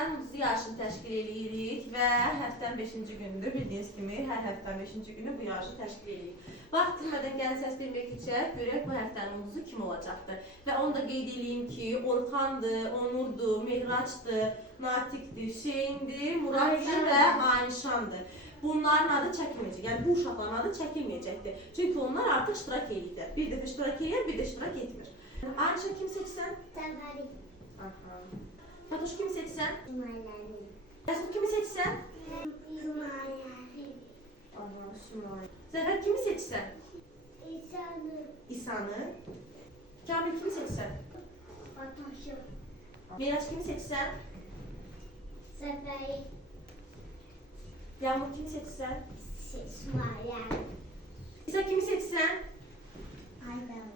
həftənin ulduzlu yarışını təşkil edirik və həftənin 5-ci günüdür. Bildiyiniz kimi, hər həftənin 5-ci günü bu yarışı təşkil edirik. Vaxt itirmədən gəlin səs verməyə keçək, görək bu həftənin ulduzu kim olacaqdır. Və onu da qeyd edeyim ki, Orxandır, Onurdur, Mehraçdır, Natiqdir, Hüseyndir, Muraddır və Aynişandır. Bunların adı çəkilməyəcək, yəni bu uşaqların adı çəkilməyəcəkdir. Çünki onlar artıq iştirak edirlər. Bir dəfə iştirak edir, bir də iştirak etmir. Aynişan kim seçsən? Səfəri. Fatoş kimi seçsən? Sümayəni. Rəsul kimi seçsən? Sümayəni. Sümayəni. Zəfər kimi seçsən? İsanı. İsanı. Kamil kimi seçsən? Fatoşu. Miraç kimi seçsən? Səfəri. Yağmur kimi seçsən? Sümayəni. İsa kimi seçsən? Aydın.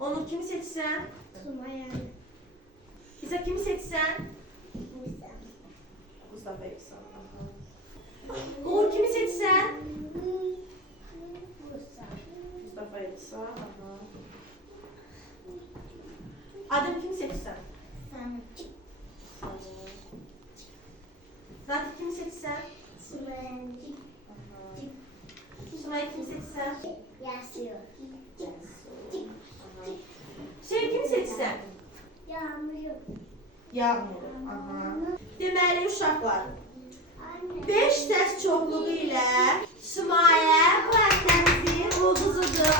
Onur kimi seçsən? Sümayəni. İsa kimi seçsən? Musa. Mustafa İsa. Uğur kimi seçsən? Musa. Mustafa İsa. Adem kimi seçsən? Sanı. Natif kimi seçsən? Sümayəni. Sümeyye kimi seçsən? Yaşıyor. Hüseyin kimi seçsən? Yağmur. Yağmur. Deməli uşaqlar, 5 səs çoxluğu ilə Sümayə bu həftəmizin ulduzudur.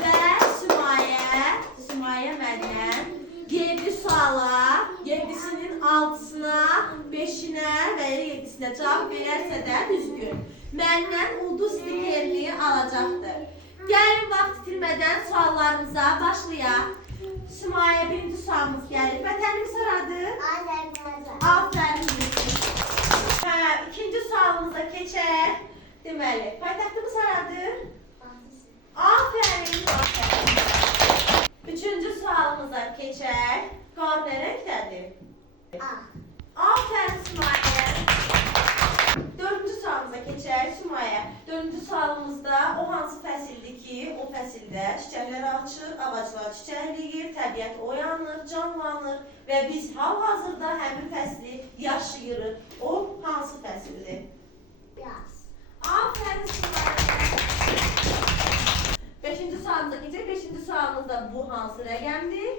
Və Sümayə məndən 7 suala, 7-sinin 6-sına, 5-inə və 7-sinə cavab verərsə də düzgün. Məndən ulduz stikerini alacaqdır. Gəlin vaxt itirmədən suallarımıza başlayaq. Sümayə birinci sualımız gəlir. Vətənimiz haradır? Azərbaycan. Aferin. İkinci sualımıza keçək. Deməli, paytaxtımız haradır? Aferin. Üçüncü sualımıza keçək. Qar nə rəngdədir? Aferin Sümayə. Dördüncü sualımıza keçək Sümayə. Dördüncü sualımızda o hansı fəsildir ki, o fəsildə çiçəklər açır, ağaclar çiçəkləyir, təbiət oyanır, canlanır və biz hal-hazırda həmin fəsli yaşayırıq. O hansı fəsildir? Yaz. Aferin Sümayə. Beşinci sualımıza keçək. Beşinci sualımızda bu hansı rəqəmdir?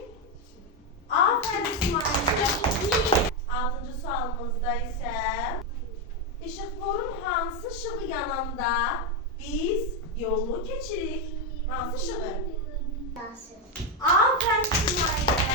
Aferin Sümayə. Altıncı sualımızda isə İşıqforun hansı ışığı yananda biz yolu keçirik? Hansı ışığı? Yaz. Aferin Sümayə.